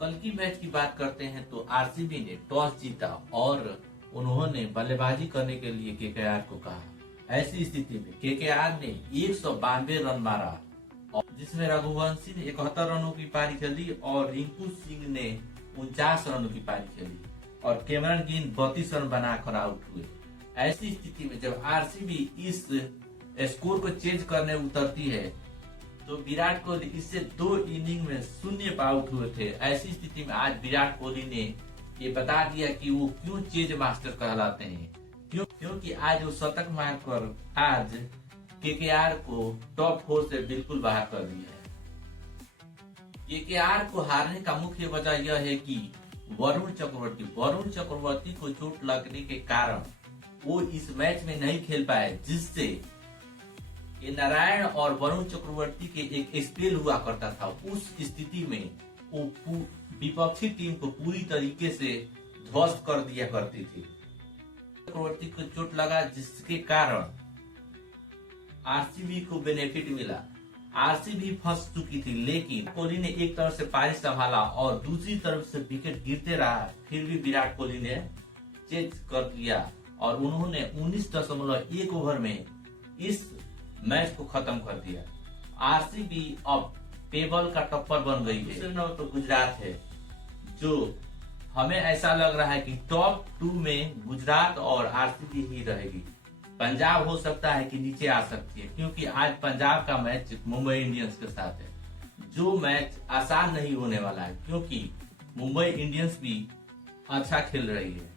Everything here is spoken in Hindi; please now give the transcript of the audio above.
कल की मैच की बात करते हैं तो आरसीबी ने टॉस जीता और उन्होंने बल्लेबाजी करने के लिए केकेआर को कहा। ऐसी स्थिति में केकेआर ने 192 रन मारा और जिसमें रघुवंशी ने 71 रनों की पारी खेली और रिंकू सिंह ने 49 रनों की पारी खेली और कैमरन ग्रीन 32 रन बनाकर आउट हुए। ऐसी स्थिति में जब आरसीबी इस स्कोर को चेंज करने उतरती है तो विराट कोहली इससे 2 इनिंग में 0 पर आउट हुए थे। ऐसी स्थिति में आज विराट कोहली ने ये बता दिया कि वो क्यों चेज मास्टर कहलाते हैं, क्योंकि आज वो शतक मारकर आज केकेआर को टॉप 4 से बिल्कुल बाहर कर दिया है। केकेआर को हारने का मुख्य वजह यह है कि वरुण चक्रवर्ती को चोट लगने के कारण वो इस मैच में नहीं खेल पाए, जिससे ये नारायण और वरुण चक्रवर्ती के एक स्पेल हुआ करता था। उस स्थिति में वो विपक्षी टीम को पूरी तरीके से ध्वस्त कर दिया करती थी। चक्रवर्ती को चोट लगा जिसके कारण आरसीबी को बेनिफिट मिला। आरसीबी फंस चुकी थी, लेकिन कोहली ने एक तरफ से पारी संभाला और दूसरी तरफ से विकेट गिरते रहा, फिर भी विराट कोहली ने चेज कर दिया और उन्होंने 19.1 ओवर में इस मैच को खत्म कर दिया। आरसीबी अब टेबल का टॉपर बन गई है। दूसरे नंबर पर गुजरात है, जो हमें ऐसा लग रहा है कि टॉप 2 में गुजरात और आरसीबी ही रहेगी। पंजाब हो सकता है कि नीचे आ सकती है, क्योंकि आज पंजाब का मैच मुंबई इंडियंस के साथ है, जो मैच आसान नहीं होने वाला है, क्योंकि मुंबई इंडियंस भी अच्छा खेल रही है।